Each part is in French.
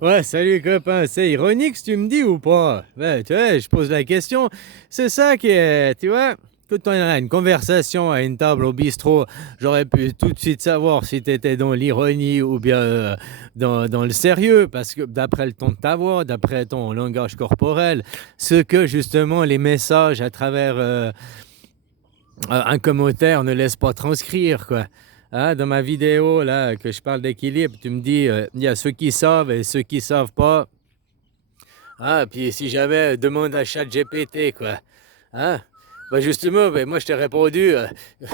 Ouais, salut copain, c'est ironique ce que tu me dis ou pas? Ben, tu vois, je pose la question. C'est ça qui est, tu vois, quand on a une conversation à une table au bistrot, j'aurais pu tout de suite savoir si tu étais dans l'ironie ou bien dans le sérieux, parce que d'après le ton de ta voix, d'après ton langage corporel, ce que justement les messages à travers un commentaire ne laissent pas transcrire, quoi. Hein, dans ma vidéo, là, que je parle d'équilibre, tu me dis, il y a ceux qui savent et ceux qui savent pas. Ah, puis si jamais, demande à ChatGPT, quoi. Hein? Bah justement, ben, moi je t'ai répondu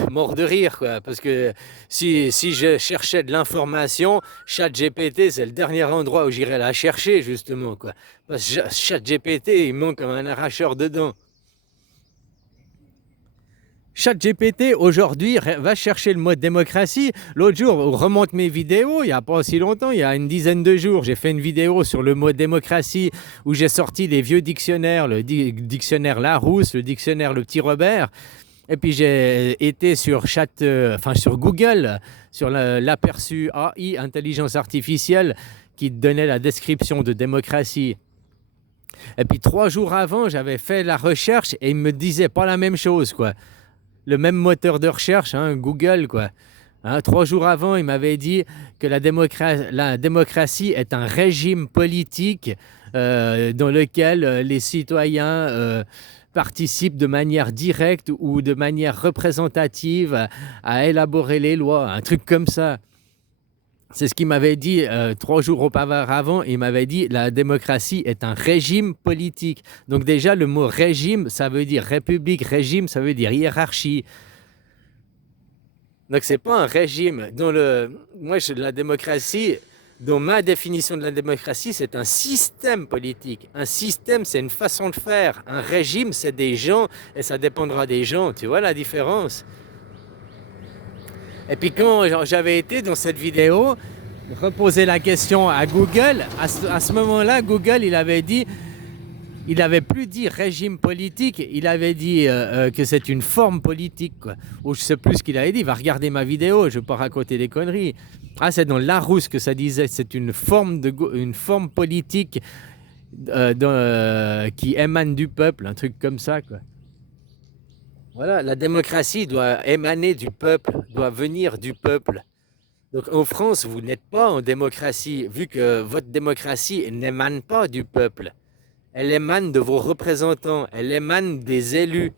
mort de rire, quoi. Parce que si je cherchais de l'information, ChatGPT, c'est le dernier endroit où j'irais la chercher, justement, quoi. Parce que ChatGPT, il manque comme un arracheur dedans. ChatGPT aujourd'hui va chercher le mot démocratie. L'autre jour, on remonte mes vidéos, il n'y a pas si longtemps, il y a une dizaine de jours, j'ai fait une vidéo sur le mot démocratie où j'ai sorti les vieux dictionnaires, le dictionnaire Larousse, le dictionnaire Le Petit Robert. Et puis j'ai été sur sur Google, sur l'aperçu AI, intelligence artificielle, qui donnait la description de démocratie. Et puis 3 jours avant, j'avais fait la recherche et il me disait pas la même chose, quoi. Le même moteur de recherche, hein, Google, quoi. Hein, 3 jours avant, il m'avait dit que la démocratie est un régime politique dans lequel les citoyens participent de manière directe ou de manière représentative à élaborer les lois, un truc comme ça. C'est ce qu'il m'avait dit 3 jours auparavant. Il m'avait dit la démocratie est un régime politique. Donc déjà, le mot régime, ça veut dire république. Régime, ça veut dire hiérarchie. Donc c'est pas un régime. La démocratie, dans ma définition de la démocratie, c'est un système politique. Un système, c'est une façon de faire. Un régime, c'est des gens et ça dépendra des gens. Tu vois la différence? Et puis quand j'avais été dans cette vidéo, reposer la question à Google, à ce moment-là, Google, il avait plus dit régime politique, il avait dit que c'est une forme politique, quoi. Ou je sais plus ce qu'il avait dit, il va regarder ma vidéo, je ne vais pas raconter des conneries. Ah, c'est dans Larousse que ça disait, c'est une forme politique qui émane du peuple, un truc comme ça, quoi. Voilà, la démocratie doit émaner du peuple, doit venir du peuple. Donc en France, vous n'êtes pas en démocratie, vu que votre démocratie n'émane pas du peuple. Elle émane de vos représentants, elle émane des élus.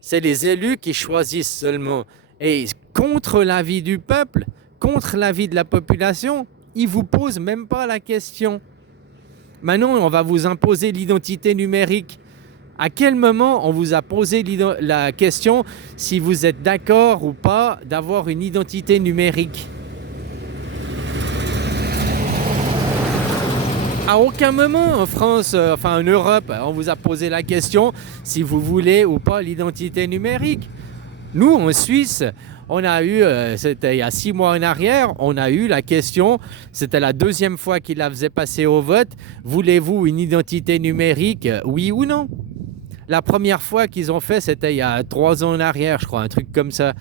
C'est les élus qui choisissent seulement. Et contre l'avis du peuple, contre l'avis de la population, ils ne vous posent même pas la question. Maintenant, on va vous imposer l'identité numérique. À quel moment on vous a posé la question si vous êtes d'accord ou pas d'avoir une identité numérique? À aucun moment en France, enfin en Europe, on vous a posé la question si vous voulez ou pas l'identité numérique. Nous, en Suisse, on a eu, c'était il y a 6 mois en arrière, on a eu la question, c'était la deuxième fois qu'ils la faisaient passer au vote, voulez-vous une identité numérique, oui ou non? La première fois qu'ils ont fait, c'était il y a 3 ans en arrière, je crois, un truc comme ça.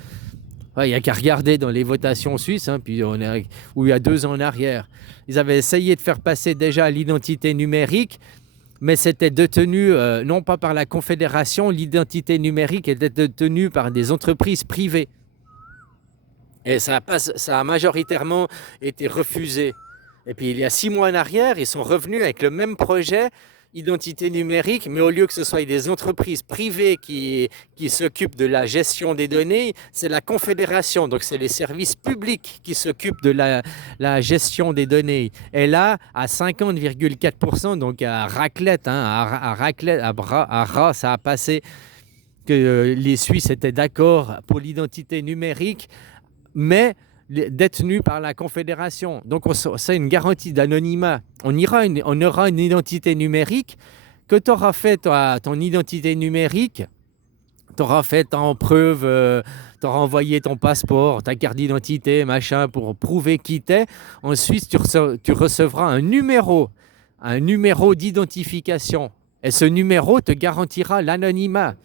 Ouais, il n'y a qu'à regarder dans les votations suisses, hein, où il y a 2 ans en arrière. Ils avaient essayé de faire passer déjà l'identité numérique, mais c'était détenu non pas par la Confédération, l'identité numérique était détenue par des entreprises privées. Et ça a majoritairement été refusé. Et puis il y a 6 mois en arrière, ils sont revenus avec le même projet, identité numérique, mais au lieu que ce soit des entreprises privées qui s'occupent de la gestion des données, c'est la Confédération, donc c'est les services publics qui s'occupent de la gestion des données. Et là, à 50,4%, donc à raclette, hein, à raclette, à ras, ça a passé que les Suisses étaient d'accord pour l'identité numérique, mais détenu par la Confédération. Donc c'est une garantie d'anonymat. On aura une identité numérique. Que tu auras fait ton identité numérique, tu auras fait en preuve, tu auras envoyé ton passeport, ta carte d'identité, machin, pour prouver qui t'es. Ensuite, tu recevras un numéro d'identification. Et ce numéro te garantira l'anonymat.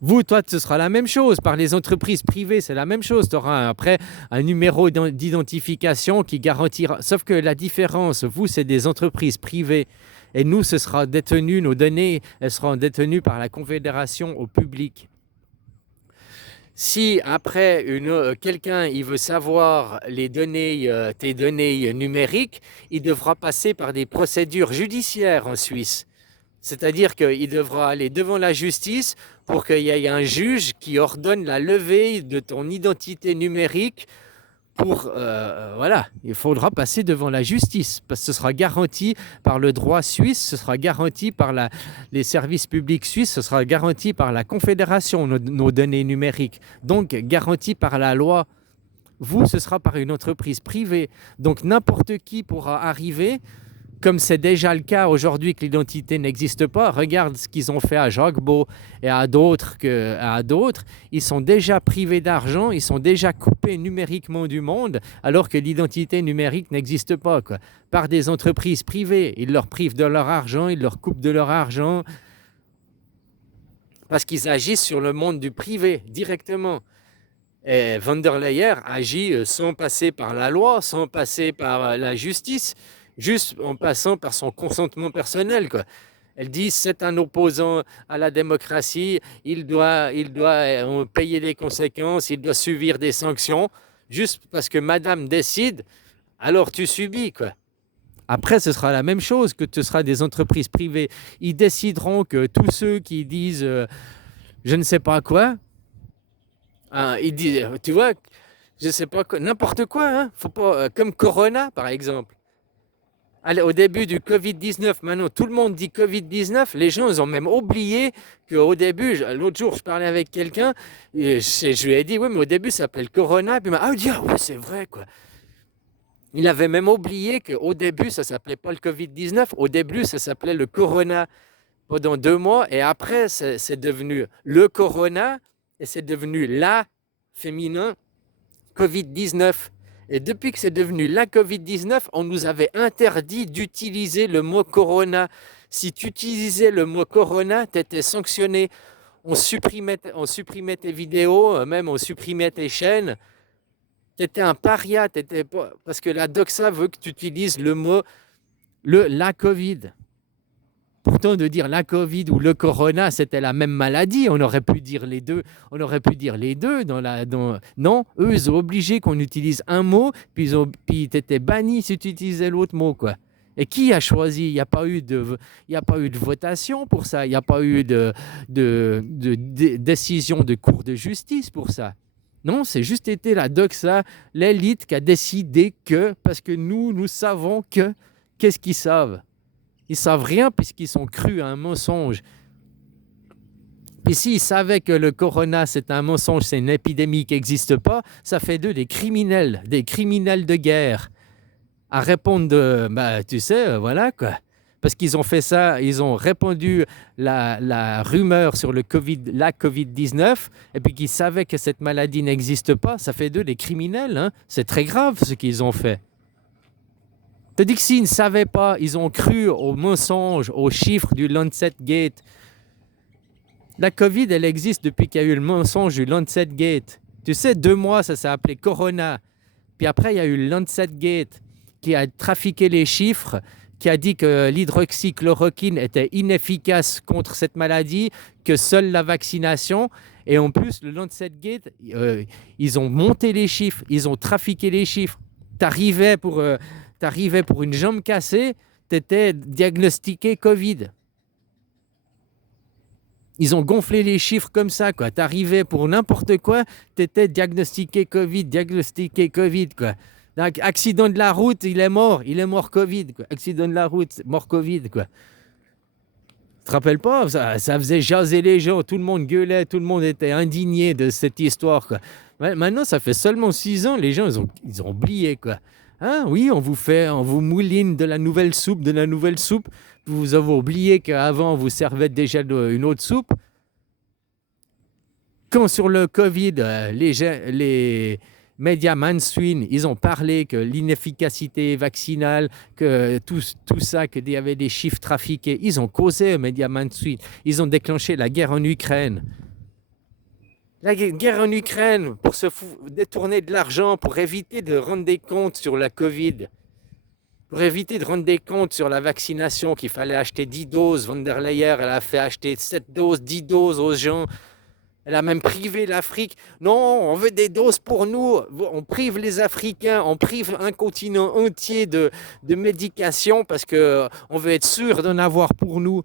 Vous, toi, ce sera la même chose. Par les entreprises privées, c'est la même chose. Tu auras après un numéro d'identification qui garantira. Sauf que la différence, vous, c'est des entreprises privées. Et nous, ce sera détenu, nos données, elles seront détenues par la Confédération au public. Si après quelqu'un il veut savoir les données, tes données numériques, il devra passer par des procédures judiciaires en Suisse. C'est-à-dire qu'il devra aller devant la justice pour qu'il y ait un juge qui ordonne la levée de ton identité numérique. Voilà, il faudra passer devant la justice parce que ce sera garanti par le droit suisse, ce sera garanti par les services publics suisses, ce sera garanti par la Confédération, nos données numériques, donc garanti par la loi. Vous, ce sera par une entreprise privée. Donc n'importe qui pourra arriver. Comme c'est déjà le cas aujourd'hui que l'identité n'existe pas, regarde ce qu'ils ont fait à Jacques Beau et à d'autres. Ils sont déjà privés d'argent, ils sont déjà coupés numériquement du monde, alors que l'identité numérique n'existe pas, quoi. Par des entreprises privées. Ils leur privent de leur argent, ils leur coupent de leur argent, parce qu'ils agissent sur le monde du privé, directement. Et von der Leyen agit sans passer par la loi, sans passer par la justice, juste en passant par son consentement personnel, quoi. Elle dit c'est un opposant à la démocratie, il doit payer des conséquences, il doit subir des sanctions, juste parce que madame décide, alors tu subis, quoi. Après, ce sera la même chose que ce sera des entreprises privées. Ils décideront que tous ceux qui disent je ne sais pas quoi, ils disent, tu vois, je ne sais pas quoi, n'importe quoi, hein, faut pas, comme Corona par exemple. Allez, au début du Covid-19, maintenant tout le monde dit Covid-19, les gens ils ont même oublié qu'au début, l'autre jour je parlais avec quelqu'un, et je lui ai dit, oui mais au début ça s'appelait le Corona, puis il m'a dit, ah ouais c'est vrai quoi. Il avait même oublié qu'au début ça s'appelait pas le Covid-19, au début ça s'appelait le Corona pendant 2 mois, et après c'est devenu le Corona, et c'est devenu la féminin Covid-19. Et depuis que c'est devenu la Covid-19, on nous avait interdit d'utiliser le mot Corona. Si tu utilisais le mot Corona, tu étais sanctionné. On supprimait tes vidéos, même on supprimait tes chaînes. Tu étais un paria, parce que la doxa veut que tu utilises le mot la Covid. Pourtant, de dire la Covid ou le Corona, c'était la même maladie. On aurait pu dire les deux. Non, eux, ils ont obligé qu'on utilise un mot, puis tu étais banni si tu utilisais l'autre mot, quoi. Et qui a choisi? Il n'y a pas eu de votation pour ça. Il n'y a pas eu de décision de cour de justice pour ça. Non, c'est juste été la doxa, l'élite qui a décidé que, parce que nous savons que, qu'est-ce qu'ils savent? Ils savent rien puisqu'ils sont crus à un mensonge. Puis s'ils savaient que le corona, c'est un mensonge, c'est une épidémie qui n'existe pas, ça fait d'eux des criminels de guerre. À répondre tu sais, voilà quoi. Parce qu'ils ont fait ça, ils ont répandu la rumeur sur la Covid-19, et puis qu'ils savaient que cette maladie n'existe pas, ça fait d'eux des criminels, hein. C'est très grave ce qu'ils ont fait. C'est-à-dire que s'ils ne savaient pas, ils ont cru aux mensonges, aux chiffres du Lancet Gate. La Covid, elle existe depuis qu'il y a eu le mensonge du Lancet Gate. Tu sais, 2 mois, ça s'est appelé Corona. Puis après, il y a eu le Lancet Gate qui a trafiqué les chiffres, qui a dit que l'hydroxychloroquine était inefficace contre cette maladie, que seule la vaccination. Et en plus, le Lancet Gate, ils ont monté les chiffres, ils ont trafiqué les chiffres. T'arrivais pour une jambe cassée, tu étais diagnostiqué Covid. Ils ont gonflé les chiffres comme ça, quoi. Tu arrivais pour n'importe quoi, tu étais diagnostiqué Covid, quoi. Donc, accident de la route, il est mort Covid, quoi. Accident de la route, mort Covid, quoi. Tu te rappelles pas? Ça faisait jaser les gens, tout le monde gueulait, tout le monde était indigné de cette histoire, quoi. Maintenant, ça fait seulement 6 ans, les gens, ils ont oublié, quoi. Hein, oui, on vous mouline de la nouvelle soupe. Vous avez oublié qu'avant, on vous servait déjà une autre soupe. Quand sur le Covid, les médias mainstream, ils ont parlé que l'inefficacité vaccinale, que tout ça, qu'il y avait des chiffres trafiqués, ils ont causé aux médias mainstream. Ils ont déclenché la guerre en Ukraine. La guerre en Ukraine pour détourner de l'argent, pour éviter de rendre des comptes sur la Covid, pour éviter de rendre des comptes sur la vaccination, qu'il fallait acheter 10 doses. Von der Leyen, elle a fait acheter 7 doses, 10 doses aux gens. Elle a même privé l'Afrique. Non, on veut des doses pour nous. On prive les Africains, on prive un continent entier de médication parce qu'on veut être sûr d'en avoir pour nous.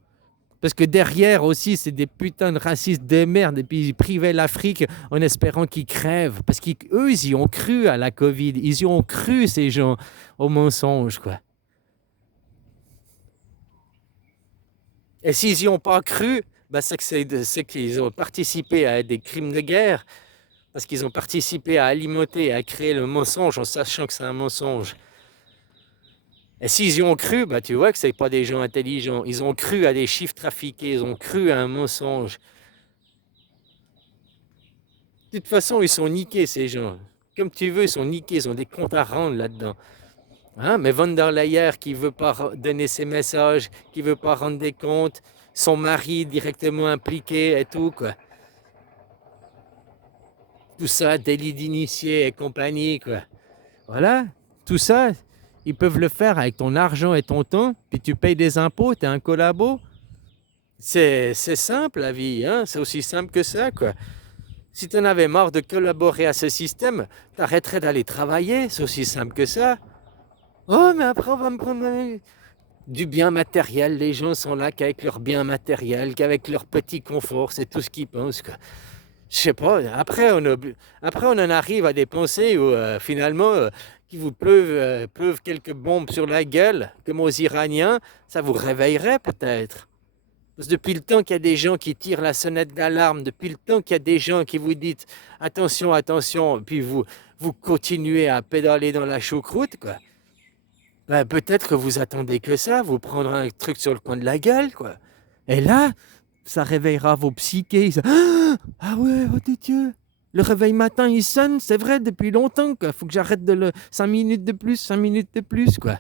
Parce que derrière aussi, c'est des putains de racistes de merde. Et puis ils privaient l'Afrique en espérant qu'ils crèvent. Parce qu'eux, ils y ont cru à la Covid. Ils y ont cru, ces gens, au mensonge, quoi. Et s'ils n'y ont pas cru, bah c'est qu'ils ont participé à des crimes de guerre. Parce qu'ils ont participé à alimenter, à créer le mensonge en sachant que c'est un mensonge. Et s'ils y ont cru, bah tu vois que c'est pas des gens intelligents. Ils ont cru à des chiffres trafiqués, ils ont cru à un mensonge. De toute façon, ils sont niqués, ces gens. Comme tu veux, ils sont niqués, ils ont des comptes à rendre là-dedans. Hein? Mais Von der Leyen qui ne veut pas donner ses messages, qui ne veut pas rendre des comptes, son mari directement impliqué et tout, quoi. Tout ça, délit d'initié et compagnie, quoi. Voilà, tout ça, ils peuvent le faire avec ton argent et ton temps, puis tu payes des impôts, tu es un collabo. C'est simple la vie, hein? C'est aussi simple que ça, quoi. Si tu en avais marre de collaborer à ce système, t'arrêterais d'aller travailler, c'est aussi simple que ça. Oh, mais après on va me prendre du bien matériel, les gens sont là qu'avec leur bien matériel, qu'avec leur petit confort, c'est tout ce qu'ils pensent, quoi. Je sais pas, après on en arrive à des pensées où finalement, qu'il vous pleuve quelques bombes sur la gueule, comme aux Iraniens, ça vous réveillerait peut-être. Parce que depuis le temps qu'il y a des gens qui tirent la sonnette d'alarme, depuis le temps qu'il y a des gens qui vous disent attention, attention, puis vous continuez à pédaler dans la choucroute, quoi. Ben, peut-être que vous attendez que ça, vous prendre un truc sur le coin de la gueule, quoi. Et là, ça réveillera vos psychés. Ah ouais, oh de Dieu. Le réveil matin, il sonne, c'est vrai, depuis longtemps, quoi. Faut que j'arrête de le 5 minutes de plus, 5 minutes de plus, quoi.